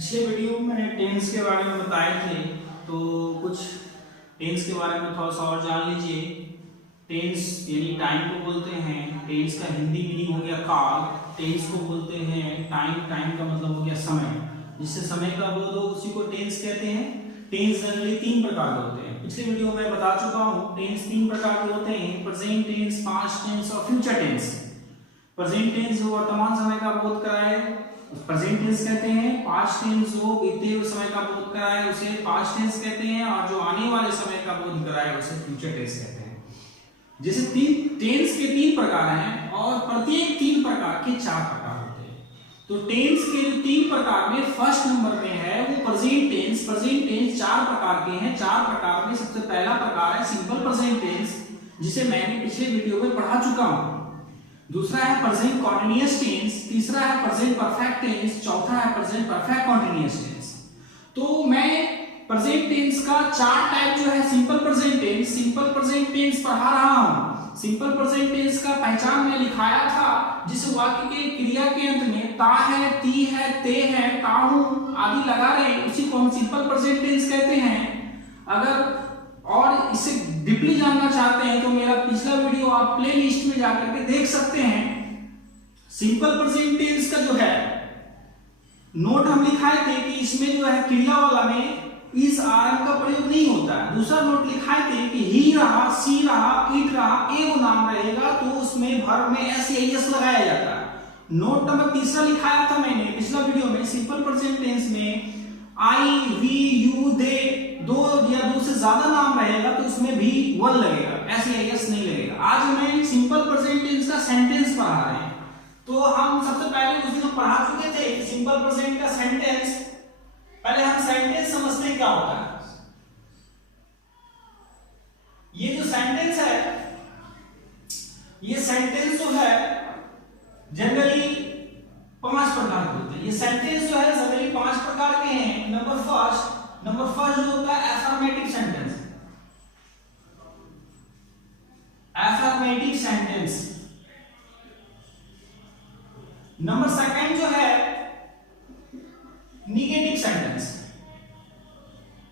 पिछले वीडियो में मैंने टेंस के बारे में बताए थे, तो कुछ टेंस के बारे में थोड़ा सा और जान लीजिए। टेंस यानी टाइम को बोलते हैं। टेंस का हिंदी मीनिंग हो गया काल। टेंस को बोलते हैं टाइम। टाइम का मतलब हो गया समय, जिससे समय का बोध हो उसी को टेंस कहते हैं। टेंस जनरली 3 प्रकार के होते हैं। पिछले वीडियो में बता चुका हूँ टेंस 3 प्रकार के होते हैं: प्रेजेंट टेंस, पास्ट टेंस और फ्यूचर टेंस। प्रेजेंट टेंस जो वर्तमान समय का बोध कराए प्रेजेंट टेंस कहते हैं। पास्ट टेंस जो बीते हुए समय का बोध कराए उसे पास्ट टेंस कहते हैं, और जो आने वाले समय का बोध कराए उसे फ्यूचर टेंस कहते हैं। जैसे टेंस के 3 प्रकार हैं और प्रत्येक 3 प्रकार के 4 प्रकार होते हैं। तो टेंस के जो 3 प्रकार में फर्स्ट नंबर में है वो प्रेजेंट टेंस। प्रेजेंट टेंस 4 प्रकार के हैं। 4 प्रकार में सबसे पहला प्रकार है सिंपल प्रेजेंट टेंस, जिसे मैंने पिछले वीडियो में पढ़ा चुका हूं। दूसरा है प्रेजेंट कॉन्टिन्यूअस टेंस, तीसरा है प्रेजेंट परफेक्ट टेंस, चौथा है प्रेजेंट परफेक्ट कॉन्टिन्यूअस टेंस। तो मैं प्रेजेंट टेंस का 4 टाइप जो है सिंपल प्रेजेंट टेंस पढ़ा रहा हूं। सिंपल प्रेजेंट टेंस का पहचान मैं लिखाया था, जिस वाक्य के क्रिया के अंत में ता है, ती है, ते है, ताहू आदि लगा रहे हैं, उसी को हम सिंपल प्रेजेंट टेंस कहते हैं। अगर और इससे डीपली जानना चाहते हैं तो मेरा पिछला वीडियो आप प्लेलिस्ट में जाकर के देख सकते हैं। सिंपल प्रेजेंट टेंस का जो है नोट हम लिखाए थे कि इसमें जो है क्रिया वाला में इस आरएम का प्रयोग नहीं होता है। दूसरा नोट लिखाए थे कि ही रहा, सी रहा, इट रहा, एगो नाम रहेगा तो उसमें भर में एस या एस लगाया जाता है। नोट नंबर तीसरा लिखाया था मैंने पिछला वीडियो में, सिंपल प्रेजेंट टेंस में आई, वी, यू, दे, 2 या 2 से ज्यादा नाम रहेगा तो उसमें भी वन लगेगा, एस या एस नहीं लगेगा। आज हमें सिंपल प्रेजेंट टेंस का सेंटेंस पढ़ा रहे हैं। तो हम सबसे पहले उस दिन पढ़ा चुके थे कि सिंपल प्रेजेंट का सेंटेंस। पहले हम सेंटेंस समझते हैं क्या होता है। ये जो सेंटेंस है, ये सेंटेंस जो है जनरली 5 प्रकार के होते हैं। ये सेंटेंस जो है जनरली 5 प्रकार के हैं। नंबर फर्स्ट जो होता है affirmative sentence. Affirmative sentence. Number second जो है negative sentence.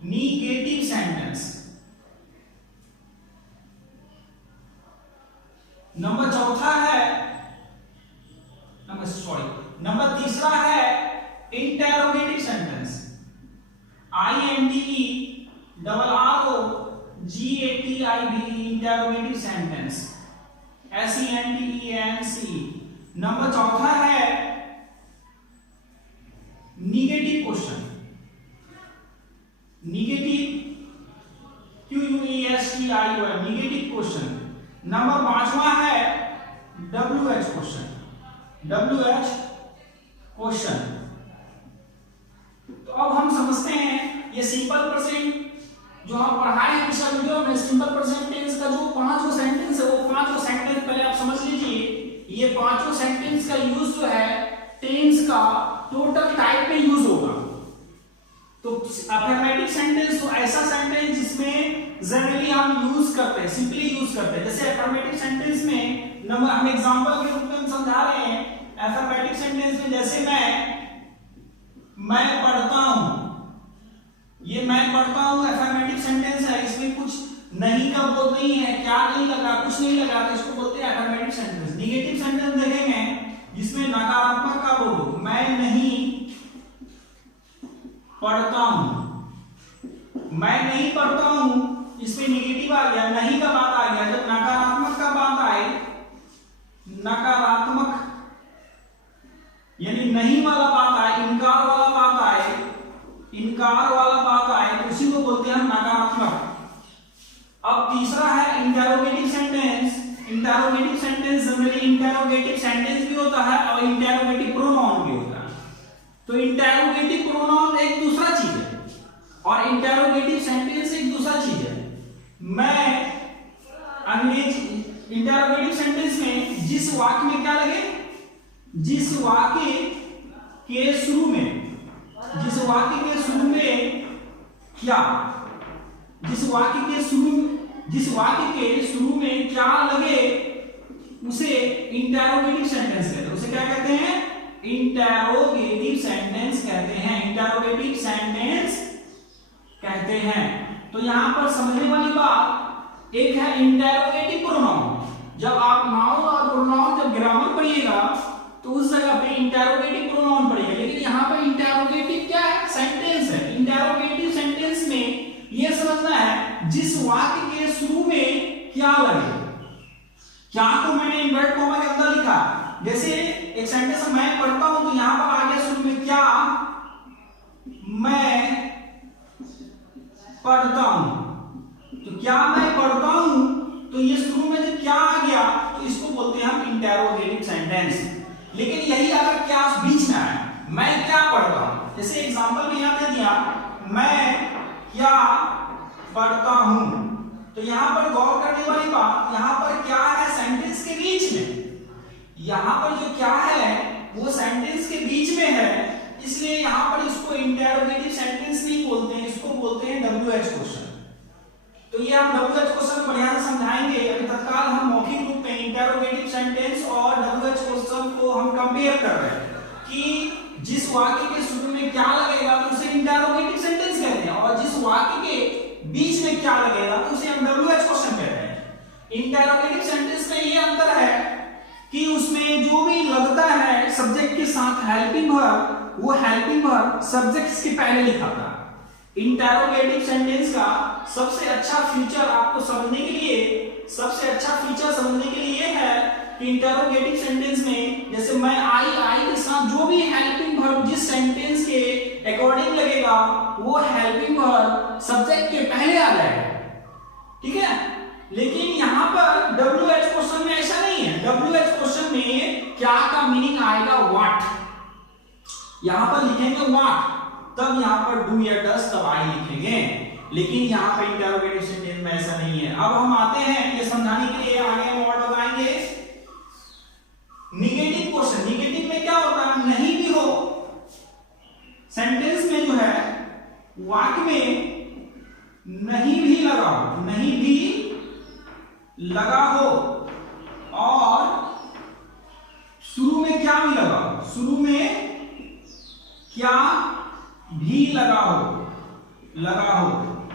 Negative sentence. Number चौथा है नंबर तीसरा है interrogative sentence. INTERROGATIV interrogative sentence. SENTENC। Number चौथा है negative question. Negative QUESTION negative question. Number 5वां है WH क्वेश्चन। WH question. तो अब हम समझते हैं ये सिंपल प्रेजेंट जो हम पढ़ाए हैं पिछले वीडियो में। सिंपल प्रेजेंट टेंस का जो 5 सेंटेंस है वो 5 सेंटेंस पहले आप समझ लीजिए। ये 5 सेंटेंस का यूज जो है टेंस का टोटल टाइप में यूज होगा। तो अफर्मेटिव सेंटेंस तो ऐसा सेंटेंस जिसमें जनरली हम यूज करते हैं, सिंपली यूज करते हैं। जैसे अफर्मेटिव सेंटेंस में नंबर हम एग्जांपल के रूप में समझा रहे हैं। अफर्मेटिव सेंटेंस में जैसे मैं पढ़ता हूं, ये मैं पढ़ता हूं अफर्मेटिव सेंटेंस है। इसमें कुछ नहीं का बोध नहीं है, क्या नहीं लगा, कुछ नहीं लगा, तो इसको बोलते हैं अफर्मेटिव सेंटेंस। निगेटिव सेंटेंस देखेंगे जिसमें नकारात्मक का बोध हो। मैं नहीं पढ़ता हूं, मैं नहीं पढ़ता हूं, इसमें निगेटिव आ गया, नहीं का बात आ गया। जब नकारात्मक का बात आए, नकारात्मक यानी नहीं वाला बात आए, इनकार वाला बात आए, इनकार वाला बात आए तो उसी को बोलते हैं नकारात्मक। अब तीसरा है interrogative sentence. Interrogative sentence generally interrogative sentence भी होता है और इंटेरोगेटिव प्रोनाउन भी होता है। तो इंटेरोगेटिव प्रोनाउन एक दूसरा चीज है और इंटेरोगेटिव सेंटेंस एक दूसरा चीज है। मैं अंग्रेजी इंटेरोगेटिव सेंटेंस में जिस वाक्य में क्या लगे, जिस वाक्य के शुरू में क्या, जिस वाक्य के शुरू में क्या लगे उसे इंटेरोगेटिव सेंटेंस कहते हैं। उसे क्या कहते हैं? इंटेरोगेटिव सेंटेंस कहते हैं, इंटेरोगेटिव सेंटेंस कहते हैं। तो यहां पर समझने वाली बात एक है इंटेरोगेटिव प्रोनाउन। जब आप नाउन और प्रोनाउन जब ग्रामर पढ़िएगा तो उस जगह पे इंटेरोगेटिव प्रोनाउन पढ़िएगा, लेकिन यहां पर इंटेरोगेटिव क्या है? सेंटेंस है। इंटेरोगेटिव सेंटेंस में यह समझना है जिस वाक्य के शुरू में क्या लगे। क्या को मैंने इन्वर्ट कॉमा के अंदर लिखा, जैसे एक सेंटेंस मैं पढ़ता हूं तो यहां पर आ गया शुरू में क्या, मैं पढ़ता हूं। तो क्या मैं पढ़ता हूं, तो ये शुरू में जब क्या आ गया तो इसको बोलते हैं हम इंटेरोगेटिव सेंटेंस। लेकिन यही अगर क्या बीच में आए, मैं क्या पढ़ता हूं, जैसे एग्जांपल में यहां दे दिया मैं क्या पढ़ता हूं, तो यहां पर गौर करने वाली बात, यहां पर क्या है सेंटेंस के बीच में, यहां पर जो क्या है वो सेंटेंस के बीच में है, इसलिए यहां पर इसको इंटेरोगेटिव सेंटेंस नहीं बोलते हैं, इसको बोलते हैं WH क्वेश्चन। तो ये हम WH क्वेश्चन बढ़िया से समझाएंगे। अभी तत्काल हम मौखिक रूप में इंटेरोगेटिव सेंटेंस और WH क्वेश्चन को हम कंपेयर कर रहे हैं कि जिस वाक्य के शुरू में क्या लगेगा तो उसे इंटेरोगेटिव सेंटेंस कहते हैं, और जिस वाक्य के बीच में क्या लगेगा तो उसे हम WH क्वेश्चन कहते हैं। इंटेरोगेटिव सेंटेंस में ये अंतर है कि उसमें जो भी लगता है सब्जेक्ट के साथ हेल्पिंग वर्ब, वो हेल्पिंग वर्ब सब्जेक्ट के पहले लिखा था। इंटेरोगेटिव सेंटेंस का सबसे अच्छा फीचर आपको समझने के लिए, सबसे अच्छा फीचर समझने के लिए है कि इंटेरोगेटिव सेंटेंस में जैसे मैं आई के साथ जो भी हेल्पिंग वर्ब जिस सेंटेंस के अकॉर्डिंग लगेगा वो हेल्पिंग वर्ब सब्जेक्ट के पहले आ जाएगा, ठीक है। लेकिन यहां पर WH क्वेश्चन में ऐसा नहीं है। WH क्वेश्चन में क्या का मीनिंग आएगा व्हाट, यहां पर लिखेंगे व्हाट, तब यहां पर डू या डस तब आई लिखेंगे, लेकिन यहां पर इंटेरोगेटिव सेंटेंस में ऐसा नहीं है। अब हम आते हैं ये समझाने के लिए, आगे हम और बताएंगे निगेटिव क्वेश्चन। निगेटिव में क्या होता है, नहीं भी हो सेंटेंस में जो है वाक्य में नहीं भी लगा हो, नहीं भी लगा हो और शुरू में क्या भी लगा हो, शुरू में क्या भी लगा हो।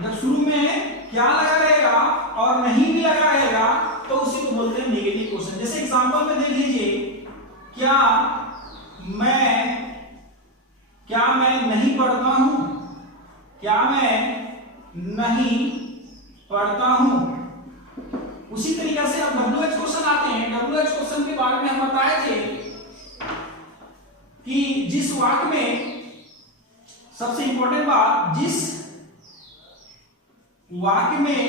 जब शुरू में क्या लगा रहेगा और नहीं भी लगा रहेगा तो उसी को बोलते हैं नेगेटिव क्वेश्चन। जैसे एग्जांपल में देख लीजिए, क्या मैं नहीं पढ़ता हूं, क्या मैं नहीं पढ़ता हूं। उसी तरीके से अब WH क्वेश्चन आते हैं। WH क्वेश्चन के बारे में हम बताए थे कि जिस वाक्य में सबसे इंपॉर्टेंट बात, जिस वाक्य में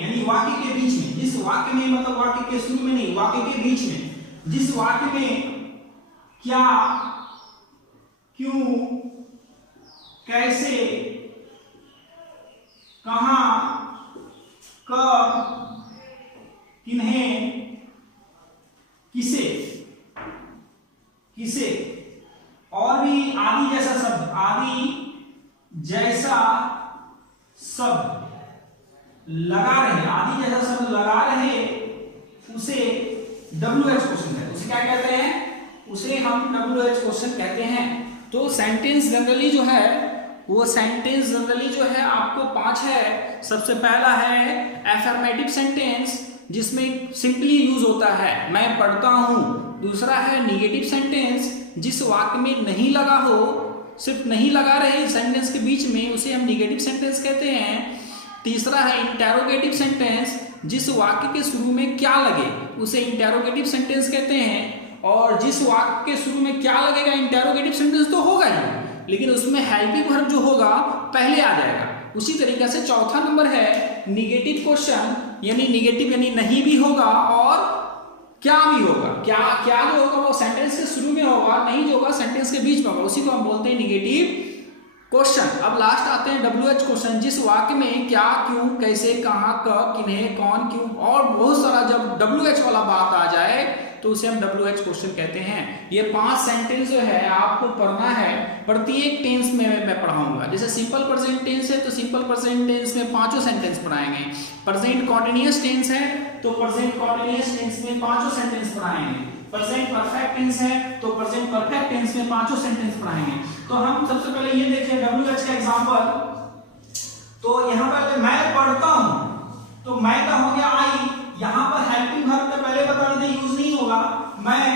यानी वाक्य के बीच में, जिस वाक्य में मतलब वाक्य के शुरू में नहीं, वाक्य के बीच में, जिस वाक्य में क्या, क्यों, कैसे, कहां, कब, किन्हें, किसे और भी आदि जैसा शब्द, आदि जैसा शब्द लगा रहे, आदि जैसा शब्द लगा रहे, उसे WH क्वेश्चन कहते हैं। उसे क्या कहते हैं, उसे हम WH क्वेश्चन कहते हैं। तो सेंटेंस जनरली जो है वो सेंटेंस जनरली जो है आपको 5 है। सबसे पहला है एफर्मेटिव सेंटेंस जिसमें सिंपली यूज होता है मैं पढ़ता हूं। दूसरा है निगेटिव सेंटेंस जिस वाक्य में नहीं लगा हो, सिर्फ नहीं लगा रहे सेंटेंस के बीच में, उसे हम निगेटिव सेंटेंस कहते हैं। तीसरा है इंटेरोगेटिव सेंटेंस जिस वाक्य के शुरू में क्या लगे उसे इंटेरोगेटिव सेंटेंस कहते हैं। और जिस वाक्य के शुरू में क्या लगेगा, इंटेरोगेटिव सेंटेंस तो होगा ही, लेकिन उसमें हेल्पिंग वर्ब जो होगा पहले आ जाएगा। उसी तरीके से चौथा नंबर है निगेटिव क्वेश्चन, यानी निगेटिव यानी नहीं भी होगा और क्या भी होगा। क्या जो होगा वो सेंटेंस के शुरू में होगा, नहीं जो होगा सेंटेंस के बीच में होगा, उसी को हम बोलते हैं निगेटिव क्वेश्चन। अब लास्ट आते हैं WH क्वेश्चन जिस वाक्य में क्या, क्यों, कैसे, कहां, कब, किन्हें, कौन, क्यों और बहुत सारा जब WH वाला बात आ जाए तो उसे हम WH क्वेश्चन कहते हैं। ये 5 सेंटेंस जो है आपको पढ़ना है, प्रत्येक टेंस में मैं पढ़ाऊंगा। जैसे सिंपल प्रेजेंट टेंस है तो सिंपल प्रेजेंट टेंस में 5 सेंटेंस पढ़ाएंगे। प्रेजेंट कॉन्टिन्यूअस टेंस है तो प्रेजेंट कॉन्टिन्यूअस टेंस में 5 सेंटेंस पढ़ाएंगे। प्रेजेंट परफेक्ट टेंस है तो प्रेजेंट परफेक्ट टेंस में 5 सेंटेंस पढ़ाएंगे। तो हम सबसे पहले ये देखिए WH का एग्जांपल। तो यहाँ पर मैं पढ़ता हूँ तो मैं का हो गया आई, यहाँ पर हेल्पिंग वर्ब के पहले बता देते यूज नहीं होगा। मैं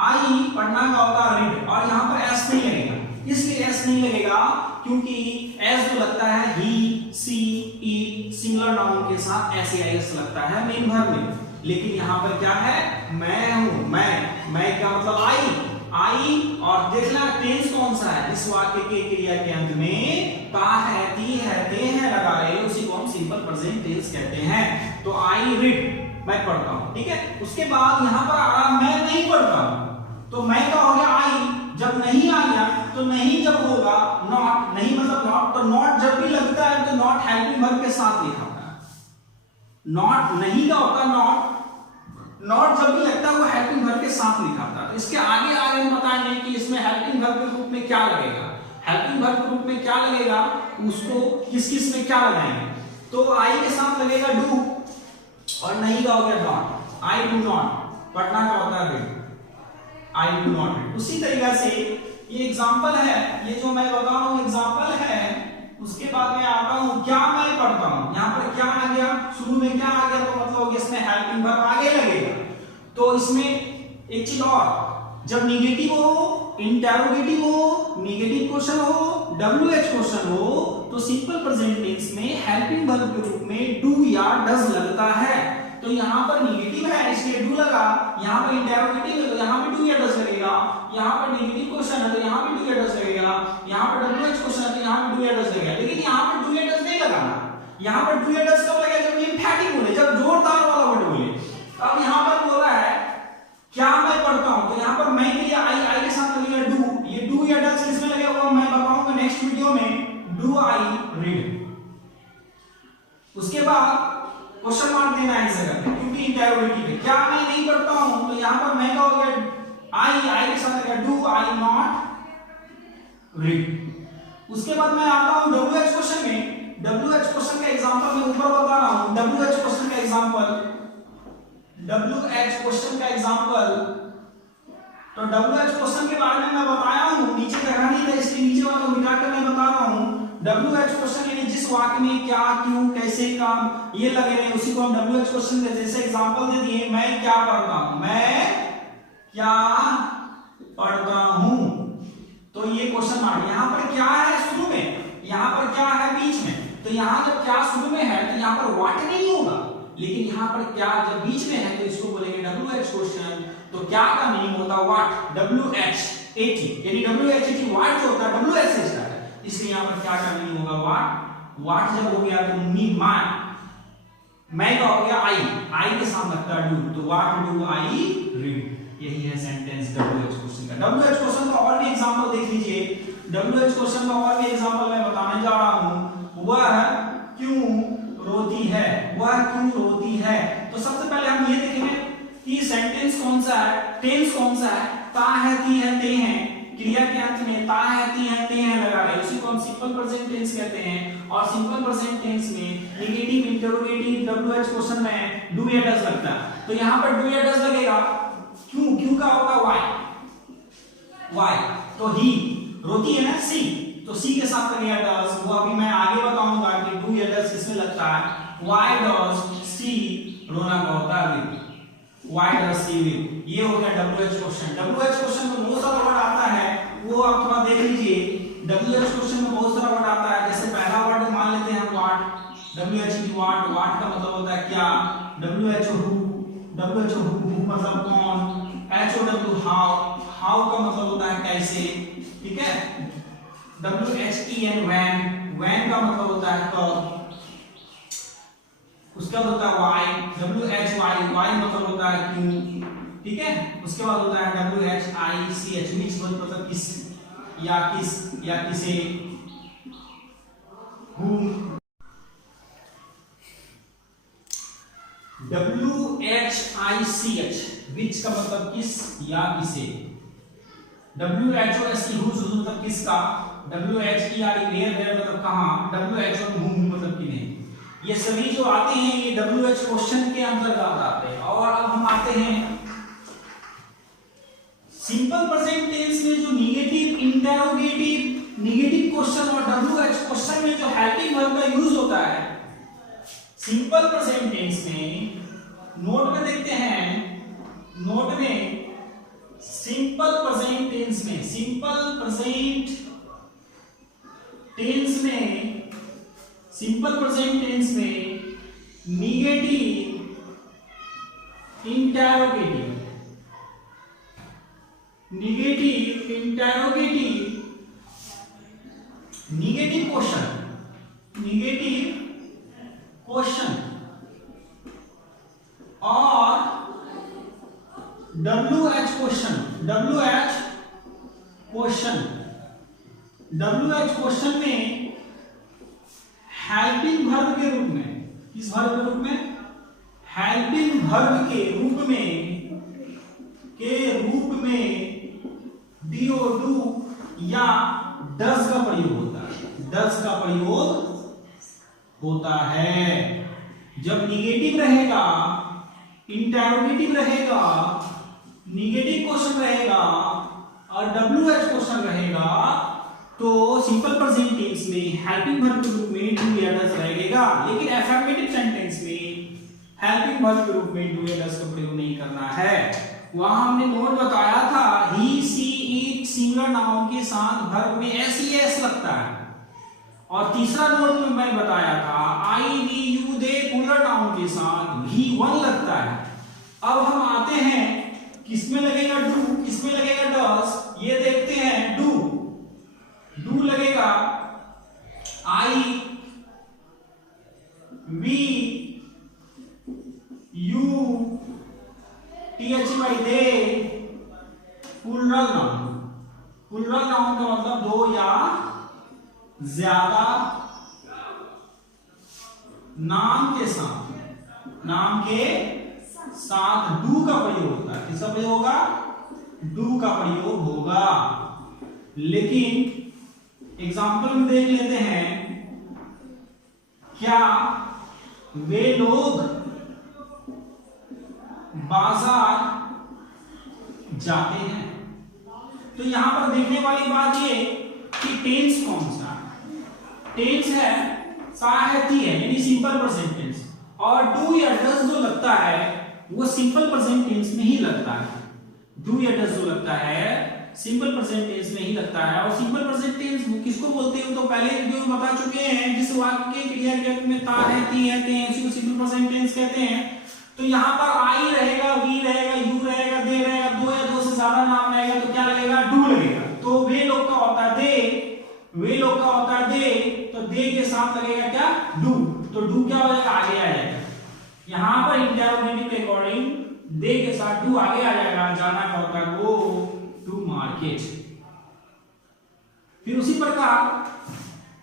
आई पढ़ना का होगा रीड, और यहाँ पर एस नहीं लगेगा। इसलिए एस नहीं लगेगा क्योंकि एस जो लगता है ही, सी, ई सिंगुलर नाउन के साथ एस लगता है मेन वर्ब में। लेकिन यहाँ पर क्या है, मैं हूं, मैं क्या मतलब आई, और देखना टेंस कौन सा है। इस वाक्य के क्रिया के अंत में ता है, ती है, ते है लगा रहे, उसी को हम सिंपल प्रेजेंट टेंस कहते हैं। तो आई रीड, मैं पढ़ता हूं, ठीक है। उसके बाद यहाँ पर आ रहा मैं नहीं पढ़ता हूं, तो मैं का हो गया आई। जब नहीं आ गया तो नहीं जब होगा नॉट, नहीं मतलब नॉट, तो नॉट जब भी लगता है तो नॉट हेल्पिंग वर्ब के साथ लिखा होता है। नॉट नहीं का होता नॉट जब भी लगता है वो हेल्पिंग वर्ब के साथ लिखा होता है। तो इसके आगे हम बताएंगे कि इसमें हेल्पिंग वर्ब के रूप में क्या लगेगा, हेल्पिंग वर्ब के रूप में क्या लगेगा, उसको किस किस में क्या लगाएंगे। तो आई के साथ लगेगा डू, और नहीं का हो गया नॉट। आई डू नॉट, पढ़ना का होता है read, I do not read. उसी तरीके से ये एग्जांपल है, ये जो मैं बता रहा हूं एग्जांपल है। उसके बाद मैं आता हूं क्या मैं पढ़ता हूं, यहां पर क्या आ गया, शुरू में क्या आ गया, तो मतलब इसमें हेल्पिंग वर्ब आगे लगेगा। तो इसमें एक चीज और, जब निगेटिव हो, इंटरोगेटिव हो, नेगेटिव क्वेश्चन हो, WH क्वेश्चन हो, तो सिंपल प्रेजेंट टेंस में हेल्पिंग वर्ब के रूप में डू या डज लगता है। तो यहाँ पर निगेटिव है इसलिए डू लगा, यहाँ पर इंटरोगेटिव है तो यहाँ पे डू या डज लगेगा, यहाँ पर नेगेटिव क्वेश्चन है तो यहाँ पे डू या डज लगेगा, यहाँ पर WH क्वेश्चन है तो यहाँ पे डू या डज लगेगा। लेकिन यहाँ पर डू या डज नहीं लगाना, यहाँ पर डू या डज कब लगेगा, जब एम्फैटिक बोले, जब जोरदार वाला वर्ड बोले। अब यहाँ पर बोल रहा है क्या मैं पढ़ता हूं, तो यहाँ पर मैं के लिए आई के साथ लगेगा डू। ये डू या डज किसमें लगेगा मैं बताऊंगा नेक्स्ट वीडियो में। Do I read. उसके बाद क्वेश्चन मार्क देना है इस जगह पे, क्योंकि इंटरोगेटिव है। क्या मैं नहीं पढ़ता हूं, तो यहाँ पर मैं का हो गया आई के साथ लगेगा डू आई नॉट रीड। उसके बाद मैं आता हूं WH क्वेश्चन में। WH क्वेश्चन का एग्जांपल मैं ऊपर बता रहा हूं। WH क्वेश्चन का एग्जांपल, WH क्वेश्चन का एग्जांपल, तो WH क्वेश्चन के बारे में मैं बताया हूं, नीचे जगह नहीं था इसलिए नीचे वाला मिटा कर मैं बता रहा हूं। WH क्वेश्चन यानी जिस वाक्य में क्या, क्यों, कैसे, काम ये लगे रहे उसी को हम WH क्वेश्चन कहते हैं। जैसे एग्जांपल दे दिए, मैं क्या पढ़ता हूं, मैं क्या पढ़ता हूं, तो ये क्वेश्चन मार्क। यहां पर क्या है शुरू में, यहां पर क्या है बीच में, तो यहां जब क्या शुरू में है तो यहां पर व्हाट नहीं होगा, लेकिन यहां पर क्या जब बीच में है तो इसको बोलेंगे WH क्वेश्चन। तो क्या का मीनिंग होता है व्हाट, WH80, यानी WH80 व्हाट जो होता है WH से स्टार्ट है, इसलिए यहां पर क्या का मीनिंग होगा व्हाट। व्हाट जब हो गया तो मी मैं का हो गया आई के साथ लगता है डू, तो व्हाट डू आई रीड। यही है सेंटेंस WH क्वेश्चन का। WH क्वेश्चन का और भी एग्जांपल देख लीजिए। WH क्वेश्चन का और भी एग्जांपल मैं बताने जा रहा हूं। वह क्यों रोती है, वह क्यों रोती है। तो सबसे पहले हम ये देखेंगे कि सेंटेंस कौन सा है, टेंस कौन सा है। ता है, ती है, ते हैं, क्रिया के अंत में ता है, ती है, ते हैं लगा रहे, उसी को हम सिंपल प्रेजेंट टेंस कहते हैं। और सिंपल प्रेजेंट टेंस में नेगेटिव, इंटरोगेटिव, WH क्वेश्चन में डू या डज लगता है। तो यहां पर डू या डज लगेगा। क्यों का होगा वाई, तो ही रोती है ना सी, तो सी के साथ लगेगा डज। वो अभी मैं आगे बताऊंगा कि डू या डज किसमें लगता है। वाई डज सी, रोना का होता है will, why does she will. ये हो गया WH क्वेश्चन। WH क्वेश्चन में बहुत सारा वर्ड आता है, वो आप थोड़ा देख लीजिए। WH क्वेश्चन में बहुत सारा वर्ड आता है। जैसे पहला वर्ड मान लेते हैं व्हाट, WH व्हाट का मतलब होता है क्या। WH हु मतलब कौन। HOW हाउ का मतलब होता है कैसे, ठीक है। WHEN व्हेन का मतलब होता है कब। उसका होता है WHY मतलब होता है क्यों, ठीक है। उसके बाद होता है WHICH मतलब किस या किसे, whom WHICH, विच का मतलब किस या किसे, WHOSE हुज मतलब किसका, WHERE वेयर मतलब कहां, WHO whom मतलब किन्हें। ये सभी जो आते हैं ये WH क्वेश्चन के अंतर्गत आते हैं। और अब हम आते हैं सिंपल प्रेजेंट टेंस में जो निगेटिव, इंटरोगेटिव, निगेटिव क्वेश्चन और WH क्वेश्चन में जो हेल्पिंग वर्ब का यूज होता है सिंपल प्रेजेंट टेंस में। नोट में देखते हैं, नोट में सिंपल प्रेजेंट टेंस में, सिंपल प्रेजेंट टेंस में, सिंपल प्रेजेंट टेंस में negative, interrogative, negative, interrogative, negative question, negative question और WH question, WH question, WH question में हेल्पिंग वर्ब के रूप में, किस वर्ब के रूप में, हेल्पिंग वर्ब के रूप में डीओ, डू या डज का प्रयोग होता है, डज का प्रयोग होता है। जब निगेटिव रहेगा, इंटरोगेटिव रहेगा, निगेटिव क्वेश्चन रहेगा और WH क्वेश्चन रहेगा तो सिंपल प्रेजेंट टेंस में हेल्पिंग वर्ब के रूप में डू या डज रहेगा। लेकिन अफर्मेटिव सेंटेंस में हेल्पिंग वर्ब के रूप में डू या डज का प्रयोग नहीं करना है। वहां हमने नोट बताया था ही, सी, इट सिंगुलर नाउन के साथ वर्ब में SES लगता है। और तीसरा नोट में मैं बताया था I, we, you, they plural noun के साथ V1 लगता है। अब हम आते हैं किसमें लगेगा डू, किसमें लगेगा डज, ये देखते हैं। डू, डू लगेगा I, we, you, THY they plural noun, plural noun का मतलब दो या ज्यादा नाम के साथ, नाम के साथ डू का प्रयोग होता है। किसका प्रयोग होगा, डू का प्रयोग होगा। लेकिन एग्जाम्पल में देख लेते हैं, क्या वे लोग बाजार जाते हैं। तो यहां पर देखने वाली बात ये कि टेंस कौन सा टेंस है, साहती है यानी सिंपल प्रेजेंट टेंस, और डू या डज जो लगता है वो सिंपल प्रेजेंट टेंस में ही लगता है। डू या डज जो लगता है सिंपल प्रेजेंट टेंस में ही लगता है। और सिंपल प्रेजेंट टेंस किसको बोलते हैं तो पहले वीडियो में बता चुके हैं। जिस वाक्य के क्रिया क्रिया में ता रहती है उसी को सिंपल प्रेजेंट टेंस कहते हैं। तो यहाँ पर आई रहेगा, वी रहेगा, यू रहेगा, दे रहेगा, दो या दो से ज्यादा नाम रहेगा तो क्या लगेगा, डू लगेगा। तो वे लोग का होता है दे, वे लोग का होता है दे, तो दे के साथ लगेगा क्या, डू। तो डू क्या हो जाएगा, आगे आ जाएगा। यहाँ पर इंटरोगेटिव के अकॉर्डिंग दे के साथ डू आगे आ जाएगा। जाना का होता है गो टू मार्केट। फिर उसी प्रकार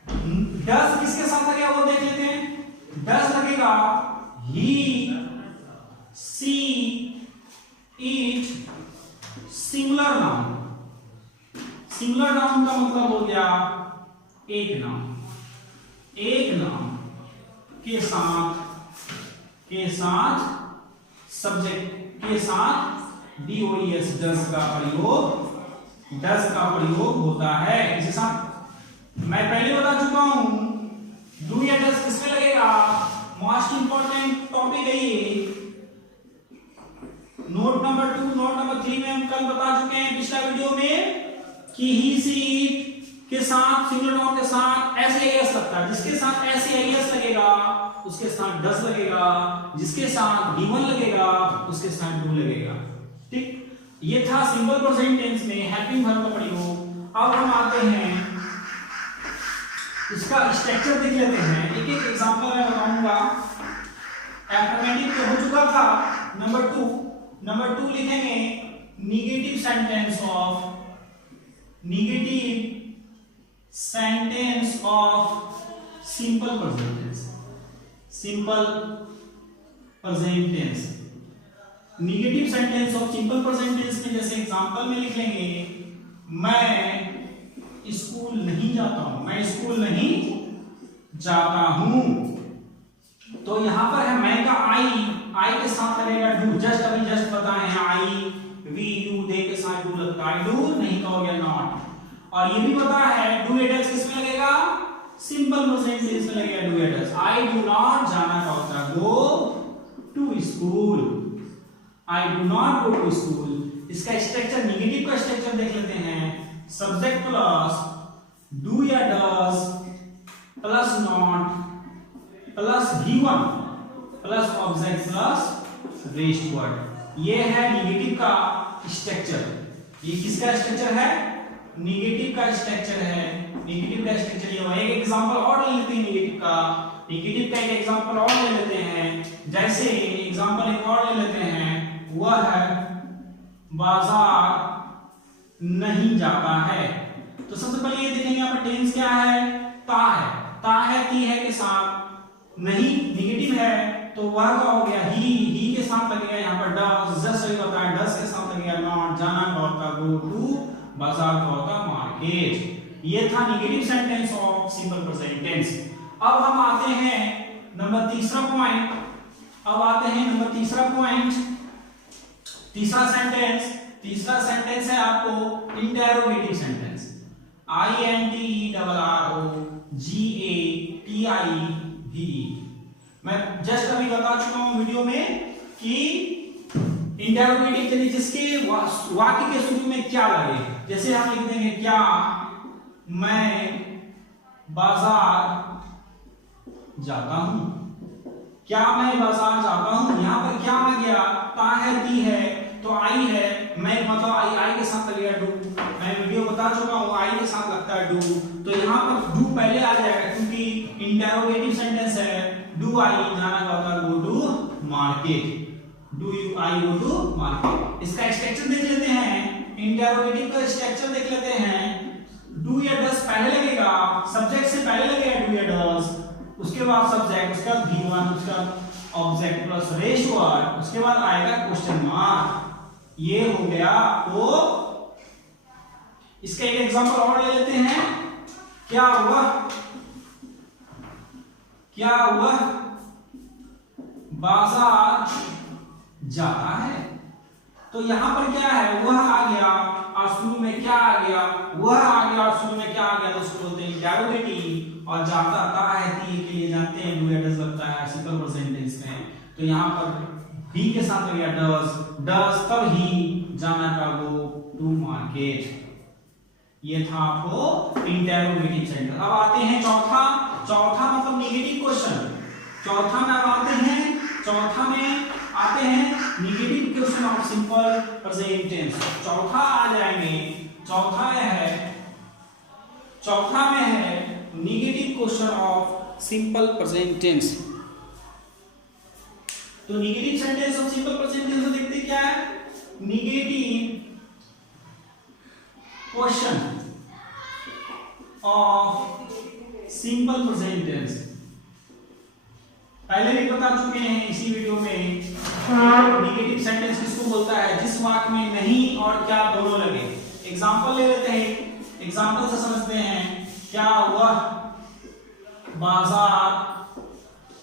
डज किसके साथ लगेगा वो देख लेते हैं। डज लगेगा he, she, it, singular noun. Singular noun का मतलब हो गया एक नाम, एक नाम के साथ सब्जेक्ट के साथ डीओईएस डज का प्रयोग होता है। इसी साथ मैं पहले बता चुका हूं डू या डज किसमें लगेगा, मोस्ट इंपॉर्टेंट टॉपिक है ये। नोट नंबर 2, नोट नंबर 3 में हम कल बता चुके हैं पिछला वीडियो में कि ही, सी, इट के साथ सिंगुलर नाउन के साथ एसएएस लगता है। जिसके साथ एसएएस लगेगा उसके साथ डज लगेगा, जिसके साथ डी1 लगेगा उसके साथ डू लगेगा। ठीक, ये था सिंपल प्रेजेंट टेंस में हेल्पिंग वर्ब का प्रयोग। अब हम आते हैं इसका स्ट्रक्चर देख लेते हैं। एक एक एग्जांपल मैं बताऊंगा। एफर्मेटिव पे हो चुका था नंबर 2 लिखेंगे negative sentence of simple present tense. Simple present tense. Negative sentence of simple present tense में जैसे एग्जांपल में लिख लेंगे, मैं स्कूल नहीं जाता हूं, मैं स्कूल नहीं जाता हूं। तो यहां पर है मैं का आई के साथ लगेगा डू। जस्ट बताए हैं आई वी यू दे के साथ डू लगता है, डू नहीं का हो गया नॉट। और ये भी पता है डू इट एज किस में लगेगा, सिंपल प्रेजेंट टेंस में लगेगा do it as. I do not जाना का होता है go to school, I do not go to school. इसका स्ट्रक्चर, निगेटिव का स्ट्रक्चर देख लेते हैं। सब्जेक्ट प्लस डू या does plus not plus V1 plus object plus rest word. ये है निगेटिव का स्ट्रक्चर। ये किसका स्ट्रक्चर है, निगेटिव का स्ट्रक्चर है। निगेटिव का स्ट्रक्चर ये है। एक एग्जांपल और ले लेते हैं निगेटिव का। निगेटिव का एक एग्जांपल और ले लेते हैं। जैसे एग्जांपल एक और ले लेते हैं, वह है बाजार नहीं जाता है। तो सबसे पहले ये देखेंगे यहाँ पर टेंस क्या है, ता है। ता है ती है के साथ, नहीं निगेटिव है तो वह का हो गया ही के साथ लगेगा यहाँ पर डस। जस्ट सही बताया, डस के साथ लगेगा नॉट। जाना का होता गो टू, बाजार का होता मार्केट। ये था negative sentence of simple present tense. अब हम आते हैं नंबर तीसरा पॉइंट। अब आते हैं नंबर तीसरा पॉइंट, तीसरा सेंटेंस। तीसरा सेंटेंस है आपको इंटेरोगेटिव सेंटेंस। INTERROGATIVE। मैं जस्ट अभी बता चुका हूं वीडियो में कि इंटेरोगेटिव यानी जिसके वाक्य के शुरू में क्या लगे। जैसे हम लिख देंगे क्या मैं बाजार जाता हूं, क्या मैं बाजार जाता हूं। यहां पर क्या आ गया, ता है ती है तो आई है, मैं मतलब आई के साथ लगेगा डू। मैं वीडियो बता चुका हूं आई के साथ लगता है डू। तो यहां पर डू पहले आ जाएगा क्योंकि इंटेरोगेटिव सेंटेंस है। डू आई जाना का होता है go to market. Do you I go to market. इसका स्ट्रक्चर देख लेते हैं। इंटेरोगेटिव का स्ट्रक्चर देख लेते हैं। डू या डस पहले लगेगा, सब्जेक्ट से पहले लगेगा डू या डस, उसके बाद सब्जेक्ट, उसका V1, उसका ऑब्जेक्ट प्लस रेस्ट वर्ड, उसके बाद आएगा क्वेश्चन मार्क। ये हो गया। तो इसका एक एग्जांपल और ले लेते हैं। क्या हुआ, क्या हुआ बाजार जाता है। तो यहां पर क्या है, वह आ गया और शुरू में क्या आ गया, वह आ गया और शुरू में क्या आ गया, तो उसको बोलते हैं इंटेरोगेटिव। और जाता ता है ती के लिए जानते हैं डू या डज लगता है सिंपल प्रेजेंट टेंस में। तो यहां पर ही के साथ लग गया डज तब ही जाना का गो टू मार्केट। ये था आपको इंटेरोगेटिव सेंटेंस। अब आते हैं चौथा मतलब नेगेटिव क्वेश्चन। चौथा में आते हैं negative question of simple present tense. चौथा आ जाएंगे, चौथा में है negative question of simple present tense. तो negative sentence of simple present tense को देखते क्या है, negative question of simple present tense. पहले भी बता चुके हैं इसी वीडियो में। नेगेटिव सेंटेंस किसको बोलता है, जिस वाक्य में नहीं और क्या दोनों लगे। एग्जांपल ले लेते हैं, एग्जांपल से समझते हैं। क्या वह बाजार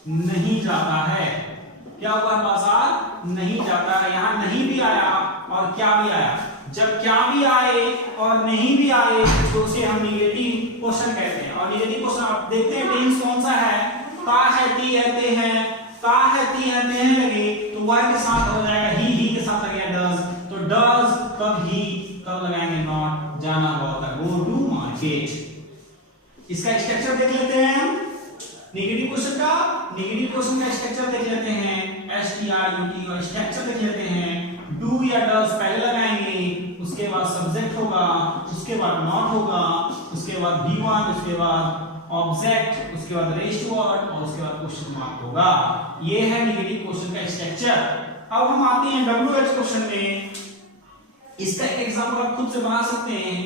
नहीं जाता है, क्या वह बाजार नहीं जाता है। यहां नहीं भी आया और क्या भी आया। जब क्या भी आए और नहीं भी आए तो उसे हम नेगेटिव क्वेश्चन कहते हैं। और नेगेटिव क्वेश्चन आप देखते हैं टेंस कौन सा है, ता है ती है ते हैं, ता है ती है ते हैं लगे तो वह के साथ हो जाएगा ही के साथ लगेगा डज। तो डज तब ही, तब लगाएंगे नॉट। जाना होता है गो टू मार्केट। इसका स्ट्रक्चर देख लेते हैं हम। नेगेटिव क्वेश्चन का स्ट्रक्चर देख लेते हैं। STRUT और स्ट्रक्चर देख लेते हैं। डू या डज पहले लगाएंगे, उसके बाद सब्जेक्ट होगा, उसके बाद नॉट होगा, उसके बाद V1, उसके बाद ऑब्जेक्ट, उसके बाद रेस्ट वर्ड और उसके बाद क्वेश्चन मार्क होगा। ये है नेगेटिव क्वेश्चन का स्ट्रक्चर। अब हम आते हैं WH क्वेश्चन में। इसका एक एग्जांपल आप खुद से बना सकते हैं,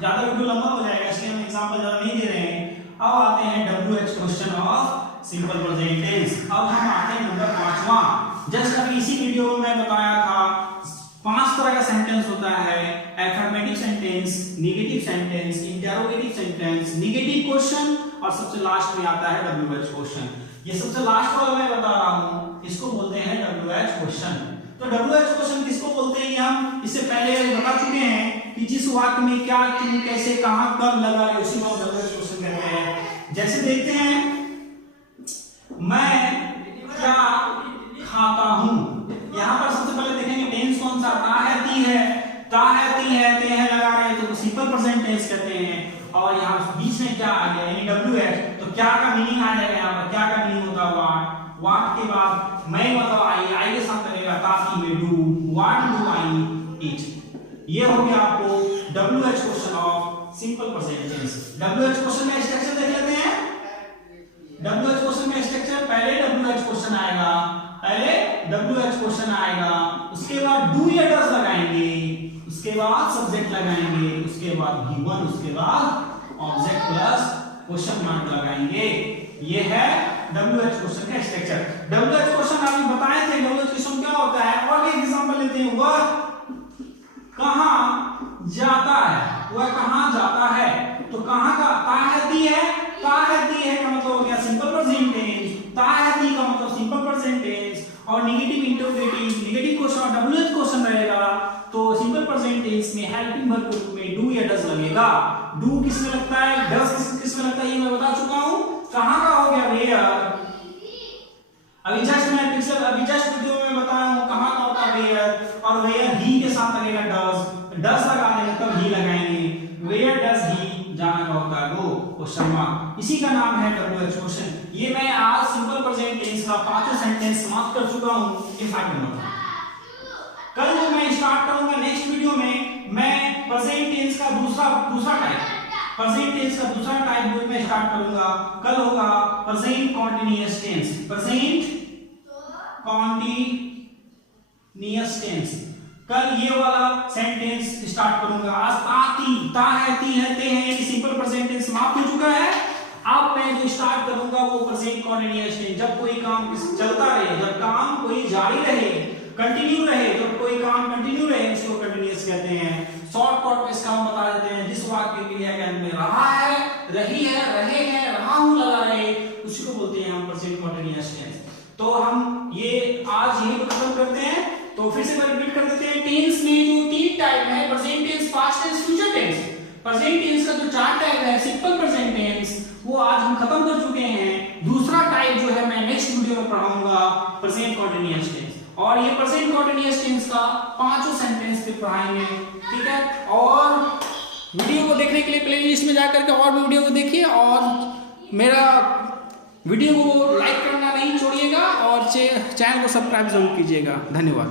ज्यादा वीडियो लंबा हो जाएगा इसलिए हम एग्जांपल ज्यादा नहीं दे रहे हैं। अब आते हैं WH question of simple present tense. अब हम आते हैं नंबर 5वां। जस्ट अभी इसी वीडियो में मैं बताया था 5 तरह का सेंटेंस होता है, affirmative sentence, negative sentence, interrogative sentence, negative question और सबसे लास्ट में आता है WH क्वेश्चन। ये सबसे लास्ट वाला मैं बता रहा हूं, इसको बोलते हैं WH क्वेश्चन। तो WH क्वेश्चन किसको बोलते हैं, हम इससे पहले बता चुके हैं कि जिस वाक्य में क्या, क्यों, कैसे, कहां, कब लगा है, उसी को WH क्वेश्चन कहते हैं। जैसे देखते हैं, मैं क्या खाता हूं। यहां पर सबसे पहले देखेंगे टेंस कौन सा, ता है, ती है, ता है, ती है, ते है लगा रहे हैं तो सिंपल प्रेजेंट टेंस कहते हैं। और यहाँ बीच में क्या आ गया यानी WH, तो क्या का मीनिंग आ जाएगा। यहाँ पर क्या का मीनिंग होता हुआ व्हाट के बाद मैं मतलब आई के साथ लगेगा ताकि में do, what do I eat. ये हो गया आपको WH question of simple present tense. WH question में स्ट्रक्चर देख लेते हैं। WH क्वेश्चन में स्ट्रक्चर, पहले WH क्वेश्चन आएगा, पहले WH क्वेश्चन आएगा, उसके बाद डू या डज लगाएंगे, उसके बाद सब्जेक्ट लगाएंगे, उसके बाद गिवन, उसके बाद ऑब्जेक्ट प्लस क्वेश्चन मार्क लगाएंगे। ये है WH क्वेश्चन का स्ट्रक्चर। WH क्वेश्चन अभी बताए थे WH क्वेश्चन क्या होता है, और एक एग्जांपल लेते हैं, वह कहां जाता है, वह कहां जाता है। तो कहां का ता है, ती है, ता है, ती है का मतलब हो गया सिंपल प्रेजेंट टेंस, ता है, ती का मतलब सिंपल प्रेजेंट टेंस, और negative interrogative negative question WH question रहेगा तो सिंपल प्रेजेंट टेंस में हेल्पिंग वर्ब के रूप में डू या डज लगेगा। डू किस में लगता है, डज किस में लगता है, ये मैं बता चुका हूं। कहां का हो गया वेयर, अभी जस्ट वीडियो में बताया हूं कहां का होता है वेयर, और वेयर ही के साथ लगेगा डज, डज लगा देंगे तब ही लगाएंगे, वेयर डज ही जाना का होता है वो क्वेश्चन मार्क, इसी का नाम है WH क्वेश्चन। ये मैं आज सिंपल प्रेजेंट टेंस का 5 सेंटेंस समाप्त कर चुका हूं इन 5 मिनट में। कल जो मैं स्टार्ट करूंगा नेक्स्ट वीडियो में, मैं प्रेजेंट टेंस का दूसरा टाइप, प्रेजेंट टेंस का दूसरा टाइप जो मैं स्टार्ट करूंगा कल होगा present continuous tense, present continuous tense. कल ये वाला सेंटेंस स्टार्ट करूंगा। आज ताती, ता है, ती है, ते है, ये सिंपल प्रेजेंट टेंस समाप्त हो चुका है। अब मैं जो स्टार्ट करूंगा वो प्रेजेंट कॉन्टिन्यूअस टेंस, जब कोई काम चलता रहे, जब काम कोई जारी रहे, कंटिन्यू रहे, जब कोई काम कंटिन्यू रहे उसको कंटिन्यूअस कहते हैं। शॉर्टकट में इसका हम बता देते हैं, जिस वाक्य के लिए में रहा है, रही है, रहे हैं, रहा हूं लगा रहे, उसी को बोलते हैं हम प्रेजेंट कॉन्टिन्यूअस टेंस। तो हम ये आज यही खत्म करते हैं। तो फिर से रिपीट कर देते हैं, टेंस में जो 3 टाइप है, present tense, past tense, future tense. Present tense का जो 4 टाइप है, सिंपल प्रेजेंट टेंस, वो आज हम खत्म कर चुके हैं। दूसरा टाइप जो है मैं नेक्स्ट वीडियो में पढ़ाऊंगा प्रेजेंट कॉन्टिन्यूअस टेंस, और ये प्रेजेंट कॉन्टिन्यूअस टेंस का 5 सेंटेंस पे पढ़ाएंगे, ठीक है। और वीडियो को देखने के लिए प्लेलिस्ट में जाकर के और वीडियो को देखिए, और मेरा वीडियो को लाइक करना नहीं छोड़िएगा, और चैनल को सब्सक्राइब जरूर कीजिएगा। धन्यवाद।